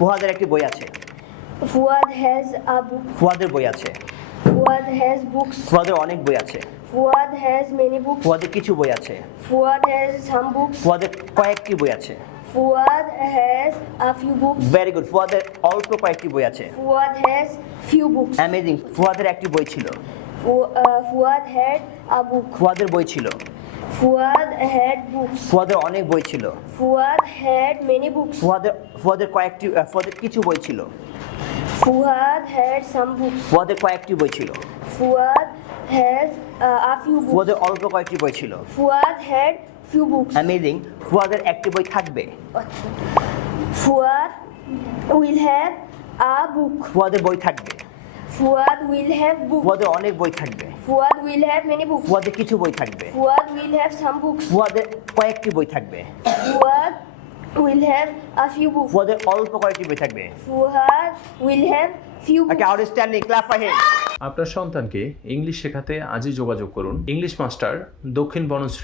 ফুয়াদের একটি বই আছে। Fuad has a book. ফুয়াদের বই আছে। Fuad has books. ফুয়াদের অনেক বই আছে। Fuad has many books. ফুয়াদের কিছু বই আছে। Fuad has some books. ফুয়াদের কয়েকটি বই আছে। Fuad has a few books. Very good. ফুয়াদের অল্প কয়েকটি বই আছে। Fuad has few books. Amazing. ফুয়াদের একটি বই ছিল। Fuad had a book. ফুয়াদের বই ছিল। Fuad had books. ফুয়াদের অনেক বই ছিল। Fuad had many books. ফুয়াদের কিছু বই ছিল। Fuad had some books. ফুয়াদের কয়েকটি বই ছিল। Fuad has a few books. ফুয়াদের অল্প কয়েকটি বই ছিল। Fuad had few books. Amazing. ফুয়াদের একটি বই থাকবে। Fuad will have a book. ফুয়াদের বই থাকবে। Fuad will have books. ফুয়াদের অনেক বই থাকবে। Fuad will have many books. ফুয়াদের কিছু বই থাকবে। Fuad will have some books. ফুয়াদের কয়েকটি বই থাকবে। Fuad will have a few books. ফুয়াদের অল্প কয়েকটি বই থাকবে। Fuad will have few books. Okay, outstanding. Clap for him. আপনার সন্তানকে ইংলিশ শেখাতে আজই যোগাযোগ করুন ইংলিশ মাস্টার, দক্ষিণ বনশ্রী।